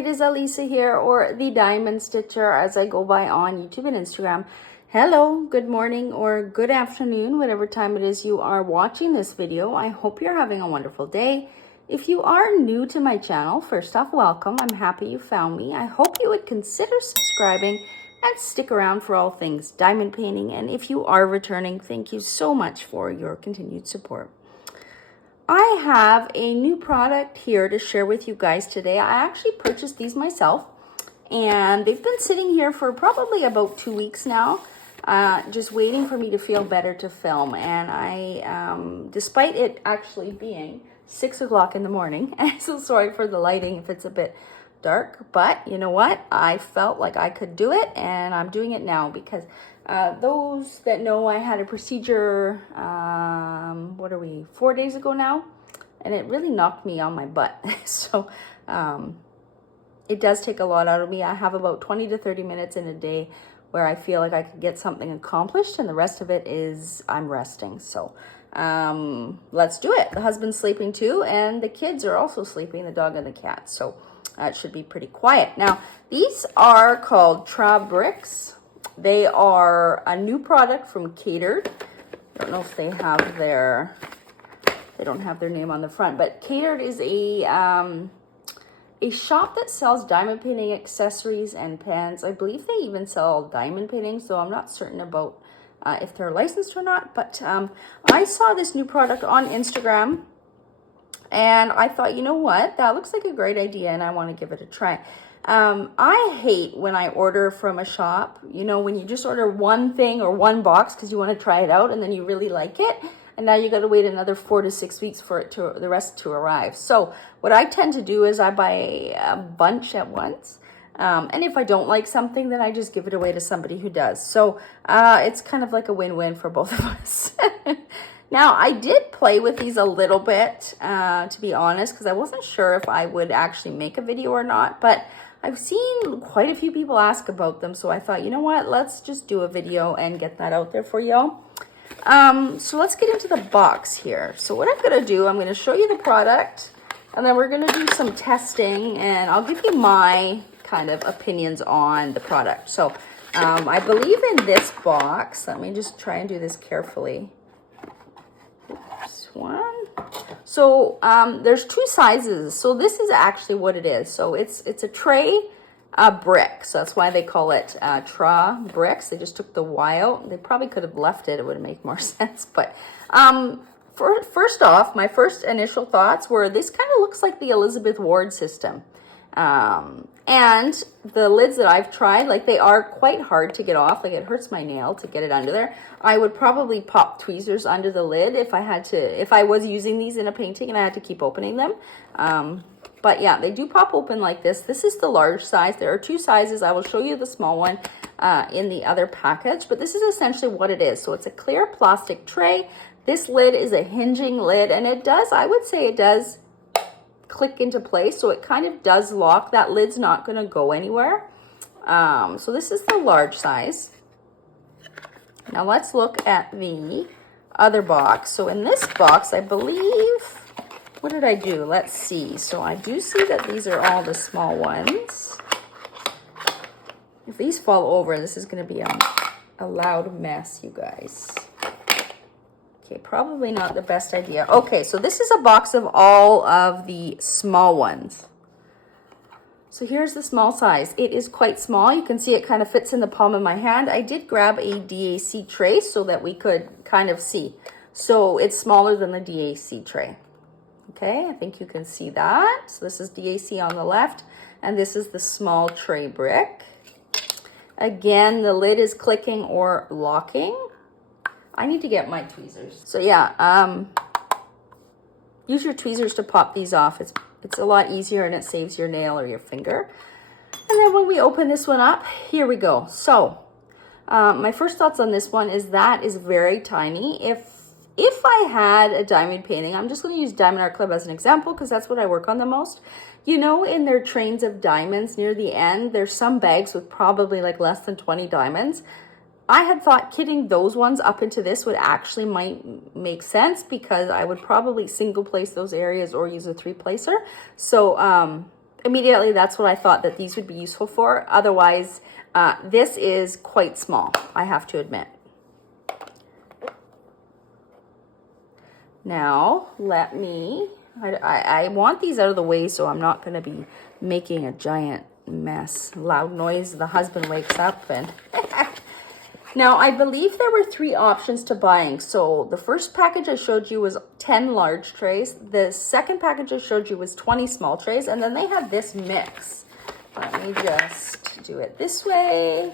it is Alisa here, or the Diamond Stitcher as I go by on YouTube and Instagram. Hello, good morning or good afternoon, whatever time it is you are watching this video. I hope you're having a wonderful day. If you are new to my channel, first off, welcome. I'm happy you found me. I hope you would consider subscribing and stick around for all things diamond painting. And if you are returning, thank you so much for your continued support. I have a new product here to share with you guys today. I actually purchased these myself, and they've been sitting here for probably about 2 weeks now, just waiting for me to feel better to film. And I, despite it actually being 6 o'clock in the morning, I'm so sorry for the lighting if it's a bit dark, but you know what? I felt like I could do it, and I'm doing it now because those that know, I had a procedure, 4 days ago now, and it really knocked me on my butt. So it does take a lot out of me. I have about 20 to 30 minutes in a day where I feel like I could get something accomplished, and the rest of it is I'm resting. So let's do it. The husband's sleeping too, and the kids are also sleeping, the dog and the cat. So it should be pretty quiet. Now, these are called TraBricks. They are a new product from Cateared. I don't know if they have their, they don't have their name on the front, but Cateared is a shop that sells diamond painting accessories and pens. I believe they even sell diamond painting, so I'm not certain about if they're licensed or not. But I saw this new product on Instagram, and I thought, you know what, that looks like a great idea, and I want to give it a try. I hate when I order from a shop, you know, when you just order one thing or one box because you want to try it out, and then you really like it, and now you got to wait another 4 to 6 weeks for it to, the rest to arrive. So what I tend to do is I buy a bunch at once. And if I don't like something, then I just give it away to somebody who does. So it's kind of like a win-win for both of us. Now, I did play with these a little bit, to be honest, because I wasn't sure if I would actually make a video or not, but I've seen quite a few people ask about them, so I thought, you know what, let's just do a video and get that out there for y'all. So let's get into the box here. So what I'm going to do, I'm going to show you the product, and then we're going to do some testing, and I'll give you my kind of opinions on the product. So I believe in this box, let me just try and do this carefully. One. So there's two sizes. So this is actually what it is. So it's a tray brick. So that's why they call it TraBricks. They just took the Y out. They probably could have left it. It would make more sense. But first off, my first initial thoughts were this kind of looks like the Elizabeth Ward system. And the lids that I've tried, like, they are quite hard to get off. Like, it hurts my nail to get it under there. I would probably pop tweezers under the lid if I was using these in a painting and I had to keep opening them. But yeah, they do pop open like this. This is the large size. There are two sizes. I will show you the small one in the other package, but this is essentially what it is. So it's a clear plastic tray. This lid is a hinging lid, and it does, I would say it does click into place, so it kind of does lock. That lid's not going to go anywhere. So this is the large size. Now let's look at the other box. So in this box, I believe, what did I do? Let's see. So I do see that these are all the small ones. If these fall over, this is going to be a loud mess, you guys. Okay, probably not the best idea. Okay, so this is a box of all of the small ones. So here's the small size. It is quite small. You can see it kind of fits in the palm of my hand. I did grab a DAC tray so that we could kind of see. So it's smaller than the DAC tray. Okay, I think you can see that. So this is DAC on the left, and this is the small tray brick. Again, the lid is clicking or locking. I need to get my tweezers. So yeah, use your tweezers to pop these off. It's a lot easier, and it saves your nail or your finger. And then when we open this one up, here we go. So my first thoughts on this one is that is very tiny. If I had a diamond painting, I'm just going to use Diamond Art Club as an example because that's what I work on the most. You know, in their trains of diamonds near the end, there's some bags with probably like less than 20 diamonds. I had thought kitting those ones up into this would actually might make sense because I would probably single place those areas or use a 3-placer. So immediately that's what I thought that these would be useful for. Otherwise, this is quite small, I have to admit. Now, let me, I want these out of the way so I'm not going to be making a giant mess. Loud noise, the husband wakes up and... Now, I believe there were 3 options to buying. So the first package I showed you was 10 large trays. The second package I showed you was 20 small trays. And then they had this mix. Let me just do it this way.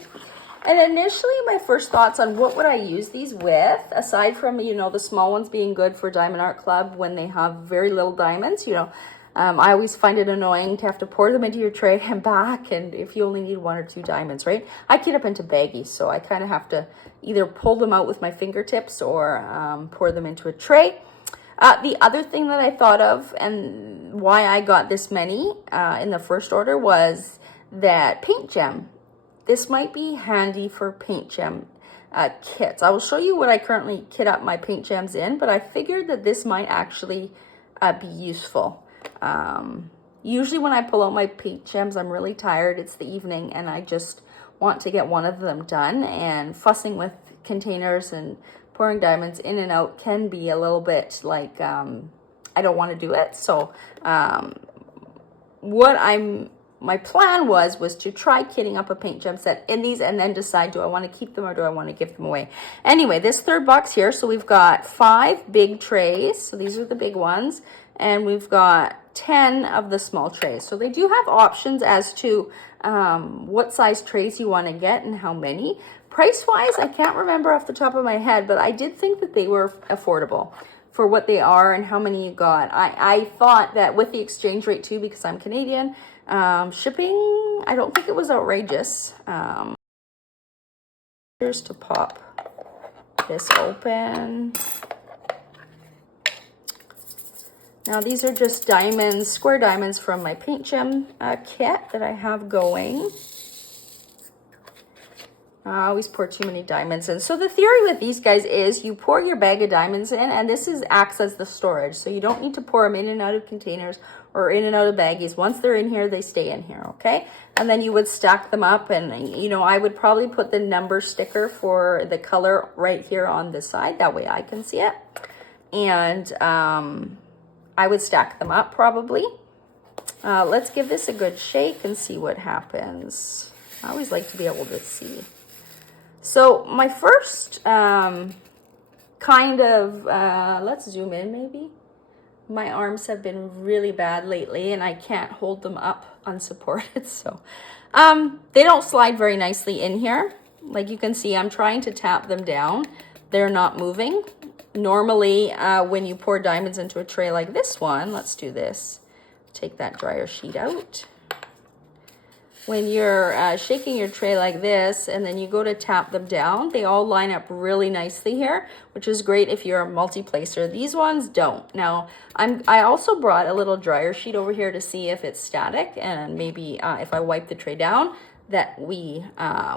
And initially, my first thoughts on what would I use these with, aside from, you know, the small ones being good for Diamond Art Club when they have very little diamonds, you know. I always find it annoying to have to pour them into your tray and back, and if you only need 1 or 2 diamonds, right? I get up into baggies, so I kind of have to either pull them out with my fingertips or pour them into a tray. The other thing that I thought of and why I got this many in the first order was that paint gem. This might be handy for paint gem kits. I will show you what I currently kit up my paint gems in, but I figured that this might actually be useful. Usually when I pull out my paint gems, I'm really tired. It's the evening and I just want to get one of them done, and fussing with containers and pouring diamonds in and out can be a little bit like, I don't want to do it. So, my plan was to try kitting up a paint gem set in these and then decide, do I want to keep them or do I want to give them away? Anyway, this third box here, so we've got 5 big trays. So these are the big ones. And we've got 10 of the small trays. So they do have options as to what size trays you want to get and how many. Price-wise, I can't remember off the top of my head, but I did think that they were affordable for what they are and how many you got. I thought that with the exchange rate too, because I'm Canadian, shipping, I don't think it was outrageous. Here's to pop this open. Now these are just diamonds, square diamonds from my paint gem kit that I have going. I always pour too many diamonds in. So the theory with these guys is you pour your bag of diamonds in, and this acts as the storage. So you don't need to pour them in and out of containers or in and out of baggies. Once they're in here, they stay in here, okay? And then you would stack them up, and you know, I would probably put the number sticker for the color right here on this side. That way I can see it. And I would stack them up probably. Let's give this a good shake and see what happens. I always like to be able to see. So my first kind of, let's zoom in maybe. My arms have been really bad lately and I can't hold them up unsupported. So they don't slide very nicely in here. Like you can see, I'm trying to tap them down. They're not moving. Normally, when you pour diamonds into a tray like this one, let's do this. Take that dryer sheet out. When you're shaking your tray like this and then you go to tap them down, they all line up really nicely here, which is great if you're a multi-placer. These ones don't. Now, I also brought a little dryer sheet over here to see if it's static, and maybe if I wipe the tray down, that we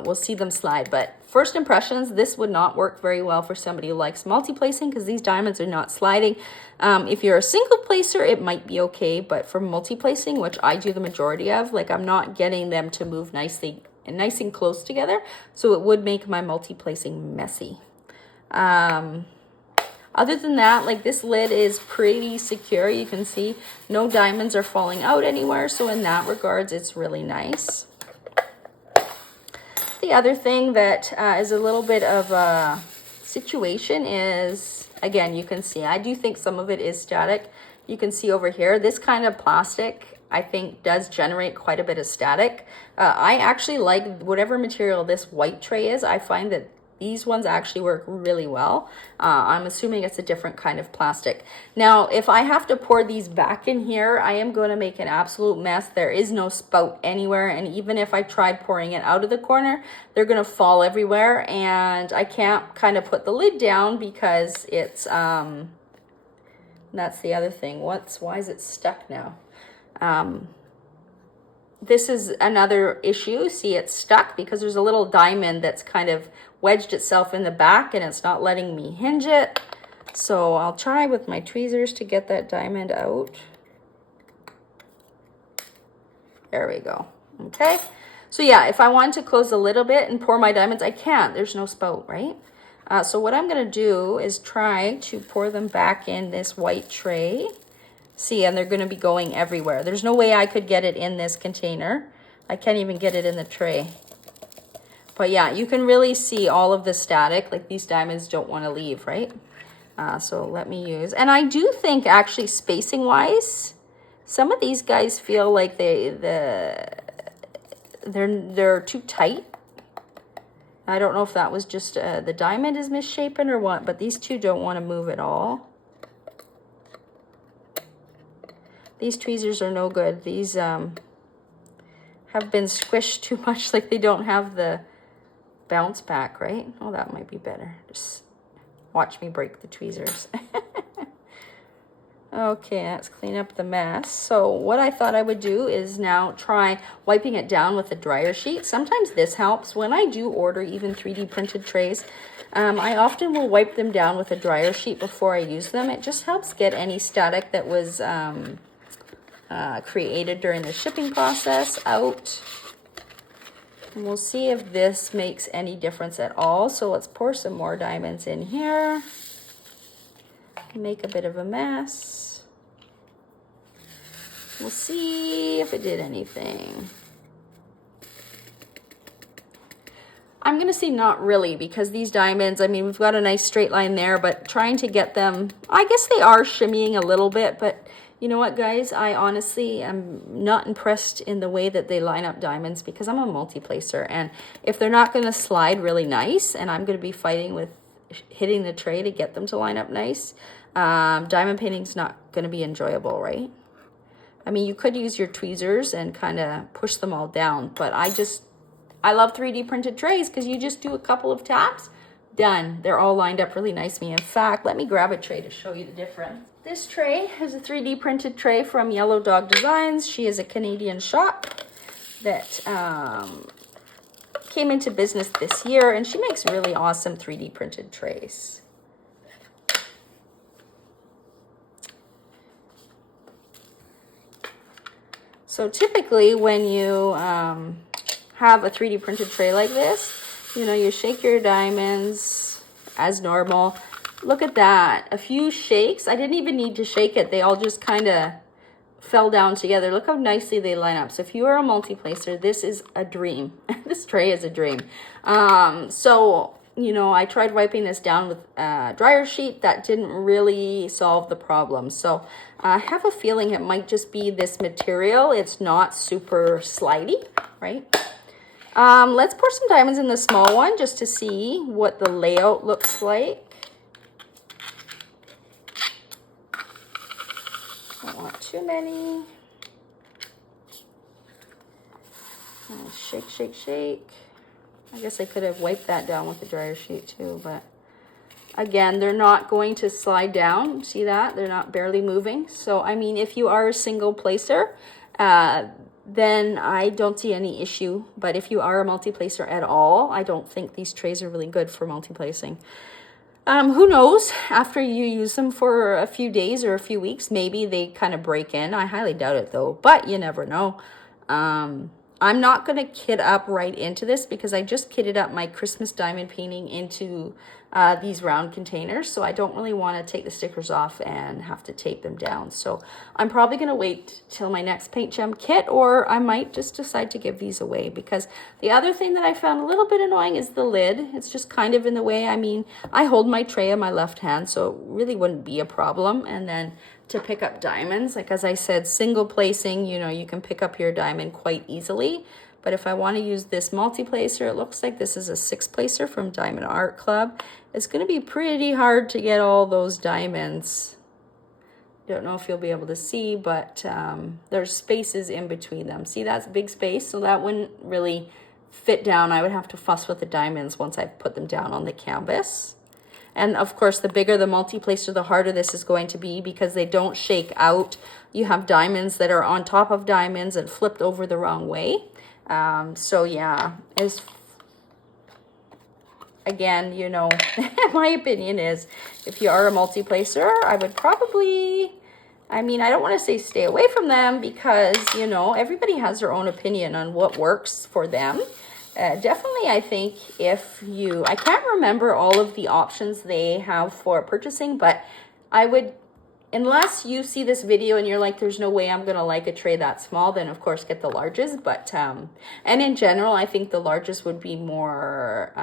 will see them slide. But first impressions, this would not work very well for somebody who likes multi-placing because these diamonds are not sliding. If you're a single placer, it might be okay, but for multi-placing, which I do the majority of, like I'm not getting them to move nicely and nice and close together, so it would make my multi-placing messy. Other than that, like this lid is pretty secure. You can see no diamonds are falling out anywhere, so in that regards, it's really nice. The other thing that is a little bit of a situation is, again, you can see, I do think some of it is static. You can see over here, this kind of plastic, I think, does generate quite a bit of static. I actually like whatever material this white tray is. I find that these ones actually work really well. I'm assuming it's a different kind of plastic. Now, if I have to pour these back in here, I am going to make an absolute mess. There is no spout anywhere. And even if I tried pouring it out of the corner, they're going to fall everywhere. And I can't kind of put the lid down because it's, that's the other thing. Why is it stuck now? This is another issue. See, it's stuck because there's a little diamond that's kind of wedged itself in the back and it's not letting me hinge it. So I'll try with my tweezers to get that diamond out. There we go. Okay. So yeah, if I want to close a little bit and pour my diamonds, I can't. There's no spout, right? So what I'm going to do is try to pour them back in this white tray. See, and they're going to be going everywhere. There's no way I could get it in this container. I can't even get it in the tray. But yeah, you can really see all of the static. Like these diamonds don't want to leave, right? So let me use. And I do think actually spacing wise, some of these guys feel like they're too tight. I don't know if that was just the diamond is misshapen or what, but these two don't want to move at all. These tweezers are no good. These have been squished too much, like they don't have the bounce back, right? Oh, that might be better. Just watch me break the tweezers. Okay, let's clean up the mess. So what I thought I would do is now try wiping it down with a dryer sheet. Sometimes this helps. When I do order even 3D printed trays, I often will wipe them down with a dryer sheet before I use them. It just helps get any static that was created during the shipping process out. And we'll see if this makes any difference at all. So let's pour some more diamonds in here. Make a bit of a mess. We'll see if it did anything. I'm going to say not really, because these diamonds, I mean, we've got a nice straight line there, but trying to get them, I guess they are shimmying a little bit, but you know what, guys? I honestly am not impressed in the way that they line up diamonds, because I'm a multi-placer, and if they're not going to slide really nice, and I'm going to be fighting with hitting the tray to get them to line up nice, diamond painting's not going to be enjoyable, right? I mean, you could use your tweezers and kind of push them all down, but I love 3D printed trays because you just do a couple of taps, done. They're all lined up really nicely. In fact, let me grab a tray to show you the difference. This tray is a 3D printed tray from Yellow Dog Designs. She is a Canadian shop that came into business this year, and she makes really awesome 3D printed trays. So typically when you have a 3D printed tray like this, you know, you shake your diamonds as normal. Look at that, a few shakes. I didn't even need to shake it. They all just kind of fell down together. Look how nicely they line up. So if you are a multi-placer, this is a dream. This tray is a dream. So, you know, I tried wiping this down with a dryer sheet. That didn't really solve the problem. So I have a feeling it might just be this material. It's not super slidey, right? Let's pour some diamonds in the small one just to see what the layout looks like. Don't want too many. Shake, shake, shake. I guess I could have wiped that down with the dryer sheet too, but again, they're not going to slide down. See that? They're not barely moving. So, I mean, if you are a single placer, then I don't see any issue. But if you are a multi-placer at all, I don't think these trays are really good for multi-placing. Who knows? After you use them for a few days or a few weeks, maybe they kind of break in. I highly doubt it though, but you never know. I'm not going to kit up right into this because I just kitted up my Christmas diamond painting into these round containers. So I don't really want to take the stickers off and have to tape them down. So I'm probably going to wait till my next paint gem kit, or I might just decide to give these away, because the other thing that I found a little bit annoying is the lid. It's just kind of in the way. I mean, I hold my tray in my left hand, so it really wouldn't be a problem. And then to pick up diamonds, like as I said, single placing, you know, you can pick up your diamond quite easily. But if I want to use this multi-placer, it looks like this is a 6-placer from Diamond Art Club. It's going to be pretty hard to get all those diamonds. Don't know if you'll be able to see, but there's spaces in between them. See, that's a big space, so that wouldn't really fit down. I would have to fuss with the diamonds once I put them down on the canvas. And of course, the bigger the multi-placer, the harder this is going to be because they don't shake out. You have diamonds that are on top of diamonds and flipped over the wrong way. So yeah, again, you know, my opinion is if you are a multi-placer, I would probably I mean, I don't want to say stay away from them because, you know, everybody has their own opinion on what works for them. Definitely, I think if you, I can't remember all of the options they have for purchasing, but I would, unless you see this video and you're like, there's no way I'm going to like a tray that small, then of course get the largest. But, and in general, I think the largest would be more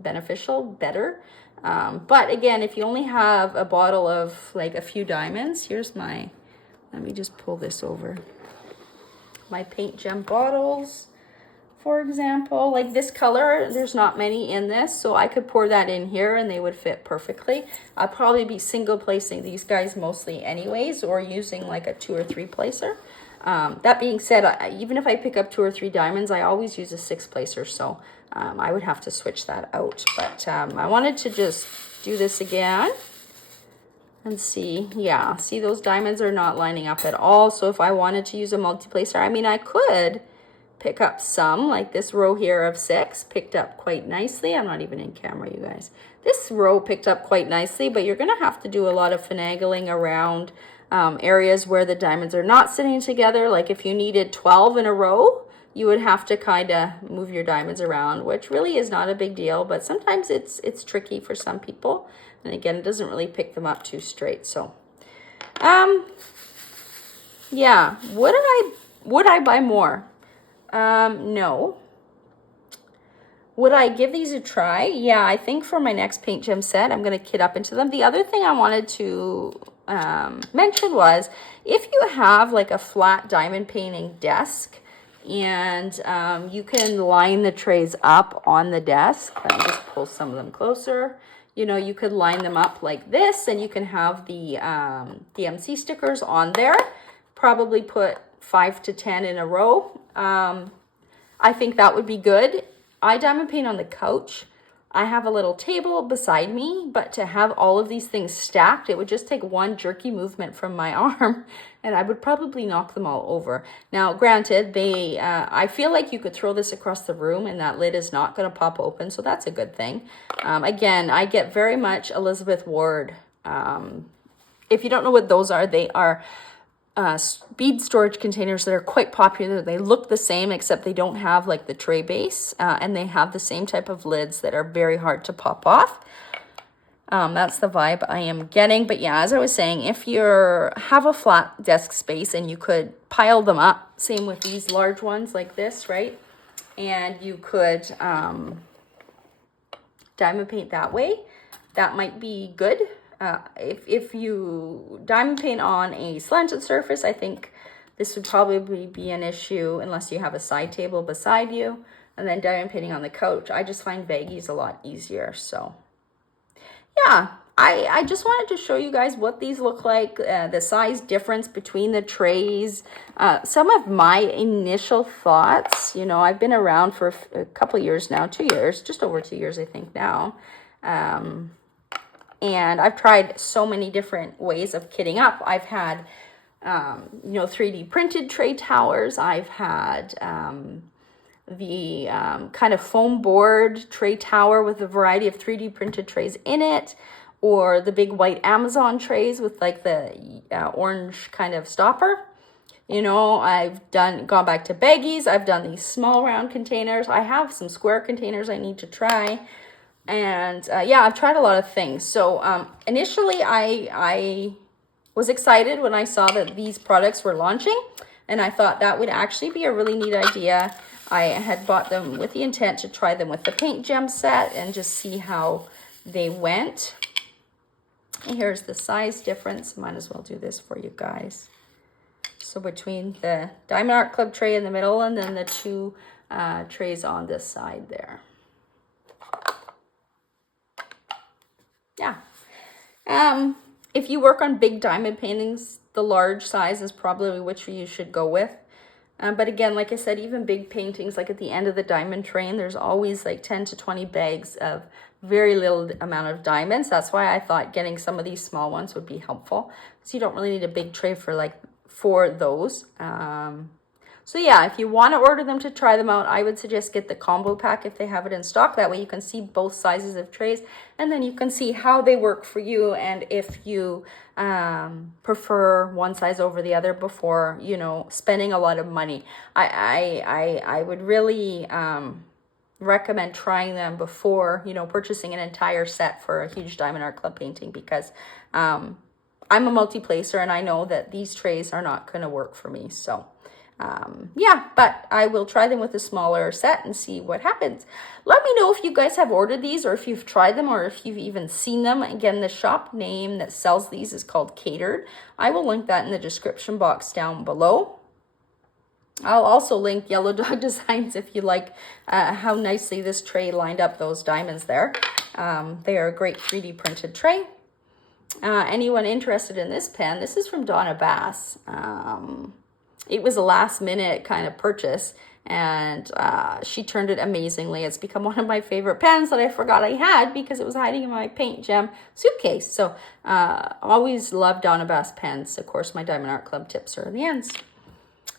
beneficial, better. But again, if you only have a bottle of like a few diamonds, here's my, let me just pull this over. My paint gem bottles, for example, like this color, there's not many in this, so I could pour that in here and they would fit perfectly. I'll probably be single placing these guys mostly anyways, or using like a 2 or 3 placer. That being said, even if I pick up 2 or 3 diamonds, I always use a 6 placer, so I would have to switch that out. But I wanted to just do this again and see. Yeah, see, those diamonds are not lining up at all. So if I wanted to use a multi-placer, I mean, I could pick up some, like this row here of 6 picked up quite nicely. I'm not even in camera, you guys. This row picked up quite nicely, but you're gonna have to do a lot of finagling around areas where the diamonds are not sitting together. Like if you needed 12 in a row, you would have to kind of move your diamonds around, which really is not a big deal, but sometimes it's tricky for some people. And again, it doesn't really pick them up too straight. So, yeah, would I buy more? No. Would I give these a try? Yeah, I think for my next paint gem set, I'm going to kit up into them. The other thing I wanted to mention was if you have like a flat diamond painting desk and you can line the trays up on the desk. Let me just pull some of them closer. You know, you could line them up like this and you can have the DMC stickers on there. Probably put 5 to 10 in a row. I think that would be good. I diamond paint on the couch. I have a little table beside me, but to have all of these things stacked, it would just take one jerky movement from my arm and I would probably knock them all over. Now, granted, I feel like you could throw this across the room and that lid is not going to pop open, so that's a good thing. Again, I get very much Elizabeth Ward. If you don't know what those are, they are bead storage containers that are quite popular. They look the same, except they don't have like the tray base, and they have the same type of lids that are very hard to pop off. That's the vibe I am getting. But yeah, as I was saying, if you have a flat desk space and you could pile them up, same with these large ones like this, right? And you could diamond paint that way, that might be good. If you diamond paint on a slanted surface, I think this would probably be an issue unless you have a side table beside you. And then diamond painting on the couch, I just find baggies a lot easier. So yeah, I just wanted to show you guys what these look like, the size difference between the trays, some of my initial thoughts. You know, I've been around for a couple years now, 2 years, just over 2 years, I think now. And I've tried so many different ways of kitting up. I've had, you know, 3D printed tray towers. I've had the kind of foam board tray tower with a variety of 3D printed trays in it, or the big white Amazon trays with like the orange kind of stopper. You know, I've gone back to baggies. I've done these small round containers. I have some square containers I need to try. And yeah, I've tried a lot of things. So initially I was excited when I saw that these products were launching, and I thought that would actually be a really neat idea. I had bought them with the intent to try them with the paint gem set and just see how they went. And here's the size difference. Might as well do this for you guys. So between the Diamond Art Club tray in the middle and then the 2 trays on this side there. Yeah. If you work on big diamond paintings, the large size is probably which you should go with. But again, like I said, even big paintings, like at the end of the diamond train, there's always like 10 to 20 bags of very little amount of diamonds. That's why I thought getting some of these small ones would be helpful, because you don't really need a big tray for those. So yeah, if you want to order them to try them out, I would suggest get the combo pack if they have it in stock. That way you can see both sizes of trays, and then you can see how they work for you, and if you prefer one size over the other before, you know, spending a lot of money. I would really recommend trying them before, you know, purchasing an entire set for a huge Diamond Art Club painting, because I'm a multi-placer and I know that these trays are not going to work for me. So yeah, but I will try them with a smaller set and see what happens. Let me know if you guys have ordered these, or if you've tried them, or if you've even seen them. Again, the shop name that sells these is called Cateared. I will link that in the description box down below. I'll also link Yellow Dog Designs if you like how nicely this tray lined up those diamonds there. They are a great 3D printed tray. Anyone interested in this pen, this is from Donna Bass. It was a last minute kind of purchase, and she turned it amazingly. It's become one of my favorite pens that I forgot I had because it was hiding in my Paint Gem suitcase. So always love Donna Bass pens. Of course, my Diamond Art Club tips are in the ends.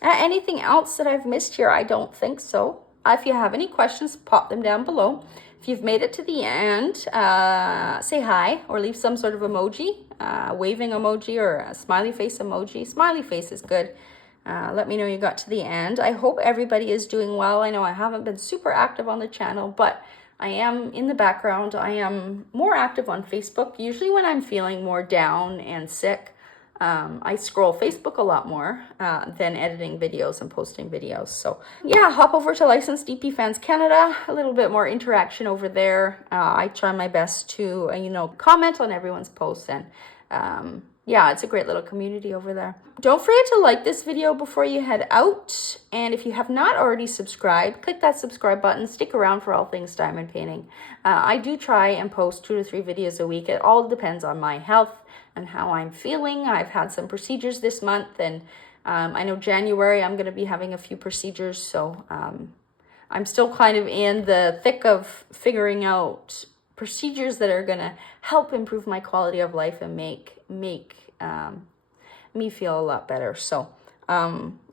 Anything else that I've missed here? I don't think so. If you have any questions, pop them down below. If you've made it to the end, say hi or leave some sort of emoji, waving emoji or a smiley face emoji. Smiley face is good. Let me know you got to the end. I hope everybody is doing well. I know I haven't been super active on the channel, but I am in the background. I am more active on Facebook, usually when I'm feeling more down and sick. I scroll Facebook a lot more than editing videos and posting videos. So yeah, hop over to Licensed DP Fans Canada, a little bit more interaction over there. I try my best to, you know, comment on everyone's posts, and yeah, it's a great little community over there. Don't forget to like this video before you head out. And if you have not already subscribed, click that subscribe button. Stick around for all things diamond painting. I do try and post 2 to 3 videos a week. It all depends on my health and how I'm feeling. I've had some procedures this month, and I know January I'm going to be having a few procedures. So I'm still kind of in the thick of figuring out procedures that are going to help improve my quality of life and make me feel a lot better. So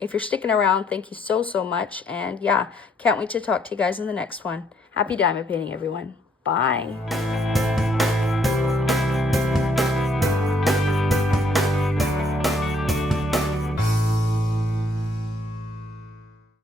if you're sticking around, thank you so much. And yeah, can't wait to talk to you guys in the next one. Happy diamond painting, everyone. Bye.